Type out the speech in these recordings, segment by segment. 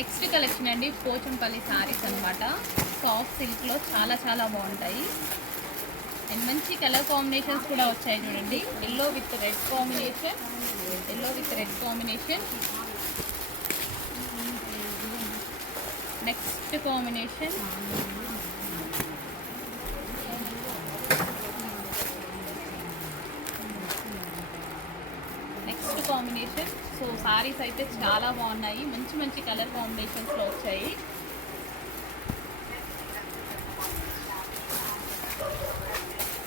Next collection అండి పోచంపల్లి సారీస్ అనమాట. సాఫ్ట్ సిల్క్లో చాలా చాలా బాగుంటాయి అండ్ మంచి కలర్ కాంబినేషన్స్ కూడా వచ్చాయి చూడండి. Yellow with red combination, yellow with red combination. Next combination next combination. So saris అయితే చాలా బాగున్నాయి, మంచి మంచి కలర్ కాంబినేషన్స్లో వచ్చాయి.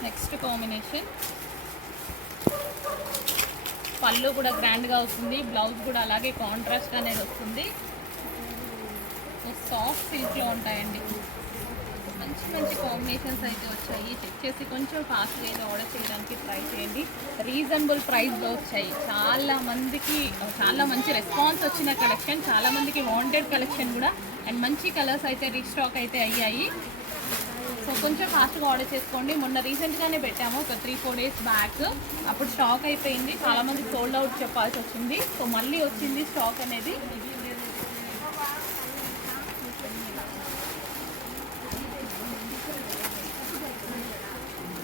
నెక్స్ట్ కాంబినేషన్ పళ్ళు కూడా గ్రాండ్గా వస్తుంది, బ్లౌజ్ కూడా అలాగే కాంట్రాస్ట్ అనేది వస్తుంది. సో సాఫ్ట్ సిల్క్లో ఉంటాయండి, మంచి మంచి కాంబినేషన్స్ అయితే వచ్చాయి. చెక్ చేసి కొంచెం ఫాస్ట్గా అయితే ఆర్డర్ చేయడానికి ట్రై చేయండి. రీజనబుల్ ప్రైస్లో వచ్చాయి. చాలా మంచి రెస్పాన్స్ వచ్చిన కలెక్షన్, చాలామందికి వాంటెడ్ కలెక్షన్ కూడా అండ్ మంచి కలర్స్ అయితే రీస్టాక్ అయితే అయ్యాయి. సో కొంచెం ఫాస్ట్గా ఆర్డర్ చేసుకోండి. మొన్న రీసెంట్గానే పెట్టాము, ఒక 3-4 డేస్ బ్యాక్. అప్పుడు స్టాక్ అయిపోయింది, చాలామంది సోల్డ్ అవుట్ చెప్పాల్సి వచ్చింది. సో మళ్ళీ వచ్చింది స్టాక్ అనేది.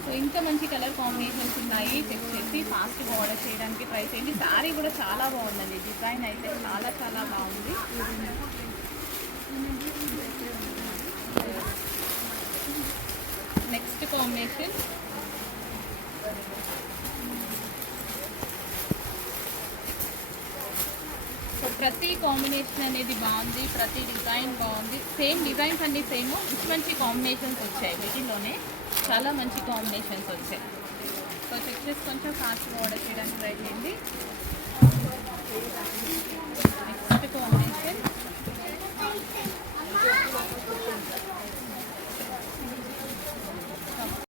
సో ఇంత మంచి కలర్ కాంబినేషన్స్ ఉన్నాయి. చెక్ చేసి ఫాస్ట్గా ఆర్డర్ చేయడానికి ట్రై చేయండి. శారీ కూడా చాలా బాగుందండి, డిజైన్ అయితే చాలా చాలా బాగుంది. నెక్స్ట్ కాంబినేషన్ సో ప్రతి కాంబినేషన్ అనేది బాగుంది, ప్రతి డిజైన్ బాగుంది. సేమ్ డిజైన్స్ అన్ని సేమ్, మంచి మంచి కాంబినేషన్స్ వచ్చాయి. వీటిలోనే చాలా మంచి కాంబినేషన్స్ వచ్చాయి. సో చెక్ చేసి కొంచెం ఫాస్ట్గా ఆర్డర్ చేయడానికి ట్రై చేయండి. Next combination